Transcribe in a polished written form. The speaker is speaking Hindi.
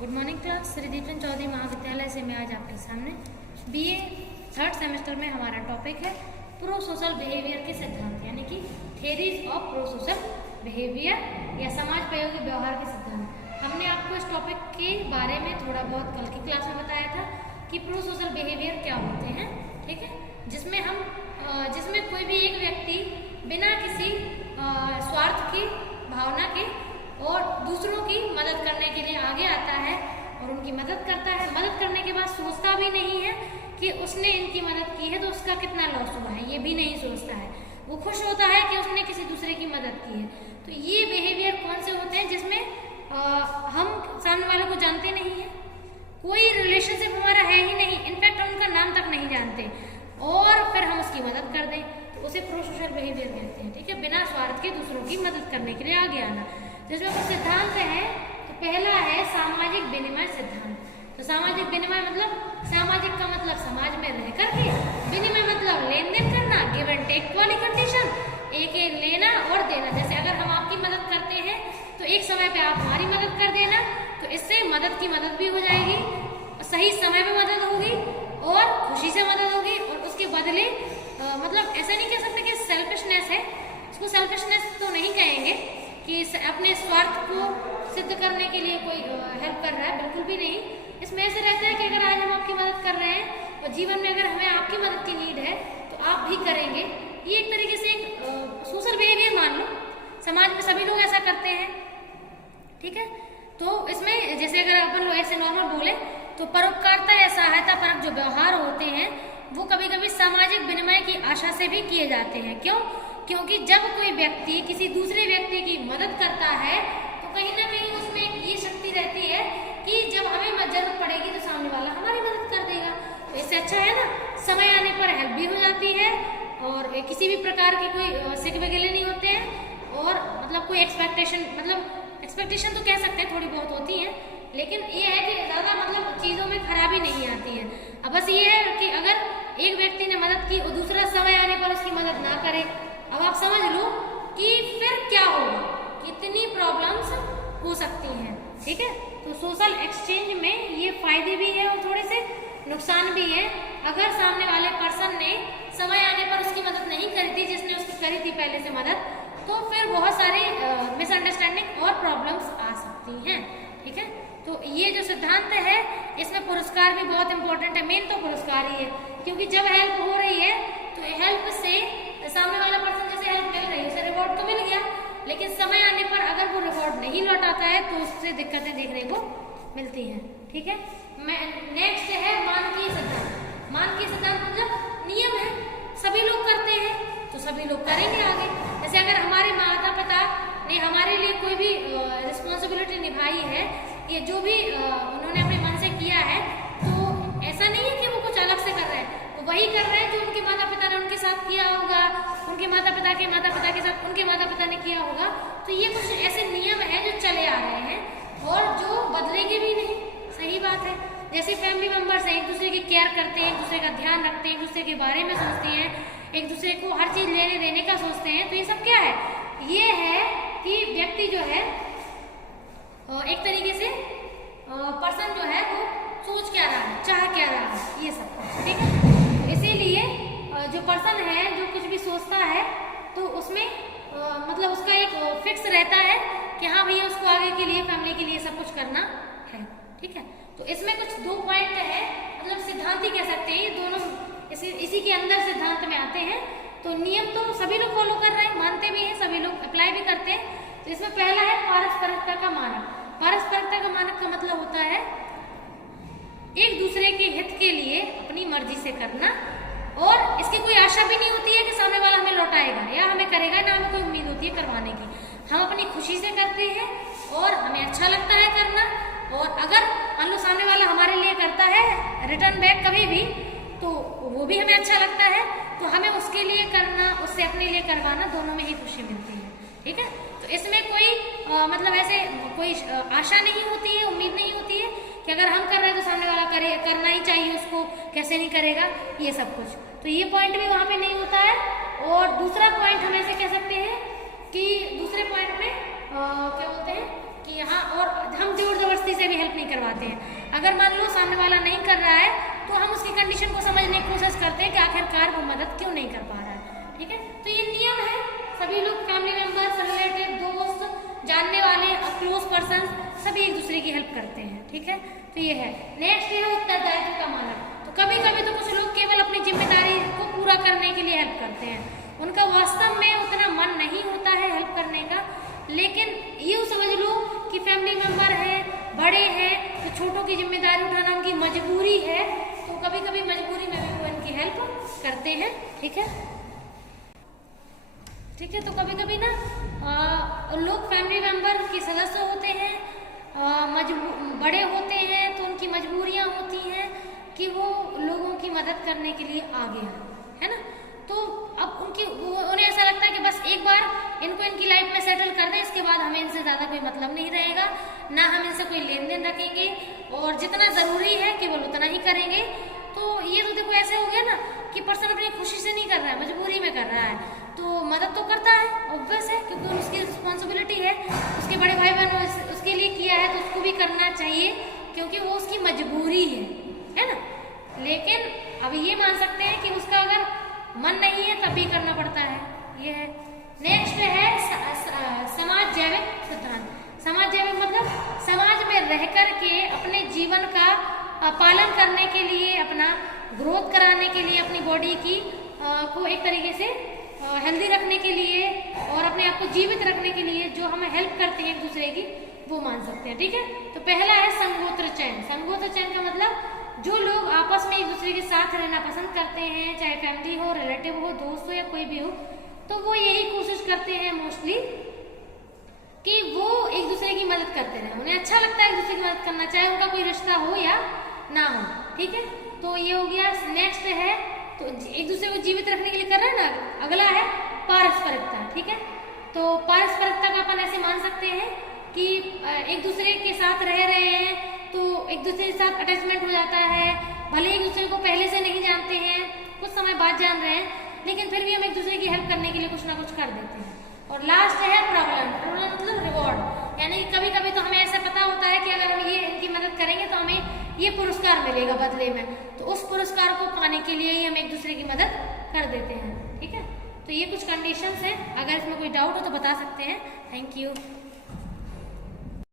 Good morning class. Shri Deepchand Chaudhary Mahavidyalaya से मैं आज आपके सामने बीए थर्ड सेमेस्टर में हमारा टॉपिक है प्रो सोशल बिहेवियर के सिद्धांत, यानी कि theories of pro social behaviour या समाज प्रयोगी व्यवहार के सिद्धांत। हमने आपको इस टॉपिक के बारे में थोड़ा बहुत कल की क्लास में बताया था कि प्रो सोशल बिहेवियर क्या होते हैं, ठीक है, जिसमें कोई भी एक व्यक्ति बिना किसी स्वार्थ की भावना के और दूसरों की मदद करने के लिए आगे आता है और उनकी मदद करता है। मदद करने के बाद सोचता भी नहीं है कि उसने इनकी मदद की है तो उसका कितना लॉस हुआ है, ये भी नहीं सोचता है। वो खुश होता है कि उसने किसी दूसरे की मदद की है। तो ये बिहेवियर कौन से होते हैं जिसमें हम सामने वाले को जानते नहीं है, कोई रिलेशनशिप हमारा है ही नहीं, इनफैक्ट हम उनका नाम तक नहीं जानते और फिर हम उसकी मदद कर दें तो उसे प्रो सोशल बिहेवियर कहते हैं, ठीक है। बिना स्वार्थ के दूसरों की मदद करने के लिए आगे आना। जिसमें कुछ सिद्धांत है, तो पहला है सामाजिक विनिमय सिद्धांत। तो सामाजिक विनिमय मतलब, सामाजिक का मतलब समाज में रह करके, विनिमय मतलब लेन देन करना, गिव एंड टेक वाली कंडीशन, एक लेना और देना। जैसे अगर हम आपकी मदद करते हैं तो एक समय पे आप हमारी मदद कर देना, तो इससे मदद की मदद भी हो जाएगी, सही समय पे मदद होगी और खुशी से मदद होगी। और उसके बदले मतलब ऐसा नहीं कह सकते कि सेल्फिशनेस है, इसको सेल्फिशनेस तो नहीं कहेंगे कि अपने स्वार्थ को सिद्ध करने के लिए कोई हेल्प कर रहा है, बिल्कुल भी नहीं। इसमें ऐसे रहता है कि अगर आज हम आपकी मदद कर रहे हैं और जीवन में अगर हमें आपकी मदद की नीड है तो आप भी करेंगे। ये एक तरीके से एक सोशल बिहेवियर मान लो, समाज में सभी लोग ऐसा करते हैं, ठीक है। तो इसमें जैसे अगर अपन लोग ऐसे नॉर्मल बोले तो परोपकारता या सहायता परक जो व्यवहार होते हैं वो कभी कभी सामाजिक विनिमय की आशा से भी किए जाते हैं। क्यों? क्योंकि जब कोई व्यक्ति किसी दूसरे व्यक्ति की मदद करता है तो कहीं ना कहीं उसमें ये शक्ति रहती है कि जब हमें जरूरत पड़ेगी तो सामने वाला हमारी मदद कर देगा। तो इससे अच्छा है ना, समय आने पर हेल्प भी हो जाती है और किसी भी प्रकार की कोई सिक वगैरह नहीं होते हैं और मतलब कोई एक्सपेक्टेशन तो कह सकते हैं थोड़ी बहुत होती है, लेकिन ये है कि ज़्यादा मतलब चीज़ों में खराबी नहीं आती है। अब बस ये है कि अगर एक व्यक्ति ने मदद की और दूसरा समय आने पर उसकी मदद ना करे, अब आप समझ लो कि फिर क्या होगा, कितनी प्रॉब्लम्स हो सकती हैं, ठीक है। तो सोशल एक्सचेंज में ये फायदे भी है और थोड़े से नुकसान भी है। अगर सामने वाले पर्सन ने समय आने पर उसकी मदद नहीं करी थी, जिसने उसकी करी थी पहले से मदद, तो फिर बहुत सारी मिसअंडरस्टैंडिंग और प्रॉब्लम्स आ सकती हैं, ठीक है। तो ये जो सिद्धांत है इसमें पुरस्कार भी बहुत इंपॉर्टेंट है। मेन तो पुरस्कार ही है, क्योंकि जब हेल्प हो रही है तो हेल्प से सामने वाला पर्सन जैसे हेल्प मिल रही है उसे रिवॉर्ड तो मिल गया, लेकिन समय आने पर अगर वो रिवॉर्ड नहीं लौटाता है तो उससे दिक्कतें देखने को मिलती हैं, ठीक है। नेक्स्ट है मानकीय सिद्धांत। मानकीय सिद्धांत मतलब नियम है, सभी लोग करते हैं तो सभी लोग करेंगे आगे। जैसे अगर हमारे माता पिता ने हमारे लिए कोई भी रिस्पॉन्सिबिलिटी निभाई है, ये जो भी उन्होंने अपने मन से किया है, तो ऐसा नहीं है कि वो कुछ अलग से कर रहे हैं, तो वही कर रहे हैं जो उनके माता पिता ने उनके साथ किया होगा, उनके माता पिता के साथ उनके माता पिता ने किया होगा। तो ये कुछ ऐसे नियम हैं जो चले आ रहे हैं और जो बदलेंगे भी नहीं, सही बात है। जैसे फैमिली मेंबर्स हैं, एक दूसरे की केयर करते हैं, एक दूसरे का ध्यान रखते हैं, एक दूसरे के बारे में सोचते हैं, एक दूसरे को हर चीज लेने देने का सोचते हैं, तो ये सब क्या है? ये है कि व्यक्ति जो है एक तरीके से पर्सन जो है वो सोच क्या रहा है, चाह क्या रहा है, ये सब कुछ, ठीक है। इसीलिए जो पर्सन है जो कुछ भी सोचता है तो उसमें मतलब उसका एक फिक्स रहता है कि हाँ भैया उसको आगे के लिए, फैमिली के लिए सब कुछ करना है, ठीक है। तो इसमें कुछ दो पॉइंट है, मतलब सिद्धांत ही कह सकते हैं, ये दोनों इसी के अंदर सिद्धांत में आते हैं। तो नियम तो सभी लोग फॉलो कर रहे हैं, मानते भी हैं, सभी लोग अप्लाई भी करते हैं। तो इसमें पहला है पारस्परिकता का मानक। पारस्परिकता का मानक का मतलब होता है एक दूसरे के हित के लिए अपनी मर्जी से करना, और इसकी कोई आशा भी नहीं होती है कि सामने वाला हमें लौटाएगा या हमें करेगा, ना हमें कोई उम्मीद होती है करवाने की। हम अपनी खुशी से करते हैं और हमें अच्छा लगता है करना, और अगर मान लो सामने वाला हमारे लिए करता है रिटर्न बैक कभी भी, तो वो भी हमें अच्छा लगता है, तो हमें उसके लिए करना, उससे अपने लिए करवाना, दोनों में ही खुशी मिलती है, ठीक है। तो इसमें कोई मतलब ऐसे कोई आशा नहीं होती है, उम्मीद नहीं होती है कि अगर हम कर रहे हैं तो सामने वाला करना ही चाहिए उसको, कैसे नहीं करेगा, ये सब कुछ। तो ये पॉइंट भी वहाँ पे नहीं होता है। और दूसरा पॉइंट हम ऐसे कह सकते हैं कि दूसरे पॉइंट में क्या बोलते हैं कि यहाँ और हम जोर जबरदस्ती से भी हेल्प नहीं करवाते हैं। अगर मान लो सामने वाला नहीं कर रहा है तो हम उसकी कंडीशन को समझने की कोशिश करते हैं कि आखिरकार वो मदद क्यों नहीं कर पा रहा है। ठीक है, तो ये नियम है, सभी लोग फैमिली मेंबर्स, रिलेटिव, दोस्त, जानने वाले, क्लोज पर्सन सभी एक दूसरे की हेल्प करते हैं। ठीक है, तो ये है। नेक्स्ट है उत्तरदायित्व का मानक। तो कभी कभी तो कुछ लोग केवल अपनी जिम्मेदारी को पूरा करने के लिए हेल्प करते हैं, उनका वास्तव में उतना मन नहीं होता है हेल्प करने का, लेकिन यूँ समझ लो कि फैमिली मेंबर है, बड़े हैं, तो छोटों की जिम्मेदारी उठाना उनकी मजबूरी है, तो कभी कभी मजबूरी में भी वो इनकी हेल्प करते हैं। ठीक है, ठीक है, तो कभी कभी ना लोग फैमिली मेंबर के सदस्य होते हैं, बड़े होते हैं, तो उनकी मजबूरियां होती हैं कि वो लोगों की मदद करने के लिए आगे आए, है ना। तो अब उन्हें ऐसा लगता है कि बस एक बार इनको इनकी लाइफ में सेटल कर दें, इसके बाद हमें इनसे ज़्यादा कोई मतलब नहीं रहेगा, ना हम इनसे कोई लेन देन रखेंगे, और जितना ज़रूरी है केवल उतना ही करेंगे। तो ये तो देखो ऐसे हो गया ना कि पर्सन अपनी खुशी से नहीं कर रहा है, मजबूरी में कर रहा है, तो मदद तो करता है, ऑब्वियस है, क्योंकि उसकी रिस्पॉन्सिबिलिटी है, उसके बड़े भाई बहन उसके लिए किया है तो उसको भी करना चाहिए, क्योंकि वो उसकी मजबूरी है ना। लेकिन अब ये मान सकते हैं कि उसका अगर मन नहीं है तब भी करना पड़ता है, ये है। नेक्स्ट है समाज जैविक सिद्धांत। समाज जैविक मतलब समाज में रह कर के अपने जीवन का पालन करने के लिए, अपना ग्रोथ कराने के लिए, अपनी बॉडी की को एक तरीके से हेल्दी रखने के लिए और अपने आप को जीवित रखने के लिए जो हमें हेल्प करते हैं एक दूसरे की, वो मान सकते हैं। ठीक है, तो पहला है संगोत्र चयन। संगोत्र चयन का मतलब जो लोग आपस में एक दूसरे के साथ रहना पसंद करते हैं, चाहे फैमिली हो, रिलेटिव हो, दोस्त हो या कोई भी हो, तो वो यही कोशिश करते हैं मोस्टली कि वो एक दूसरे की मदद करते रहें। उन्हें अच्छा लगता है एक दूसरे की मदद करना, चाहे उनका कोई रिश्ता हो या ना हो। ठीक है, तो ये हो गया। नेक्स्ट है, तो एक दूसरे को जीवित रखने के लिए कर रहे हैं ना। अगला है पारस्परिकता। ठीक है, तो पारस्परिकता का अपन ऐसे मान सकते हैं कि एक दूसरे के साथ रह रहे हैं तो एक दूसरे के साथ अटैचमेंट हो जाता है, भले एक दूसरे को पहले से नहीं जानते हैं, कुछ समय बाद जान रहे हैं, लेकिन फिर भी हम एक दूसरे की हेल्प करने के लिए कुछ ना कुछ कर देते हैं। और लास्ट है प्रबलन। प्रबलन मतलब रिवॉर्ड, यानी कभी कभी तो हमें ऐसा पता होता है कि अगर हम ये इनकी मदद करेंगे तो हमें ये पुरस्कार मिलेगा बदले में, तो उस पुरस्कार को पाने के लिए ही हम एक दूसरे की मदद कर देते हैं। ठीक है, तो ये कुछ कंडीशंस हैं, अगर इसमें कोई डाउट हो तो बता सकते हैं। Thank you.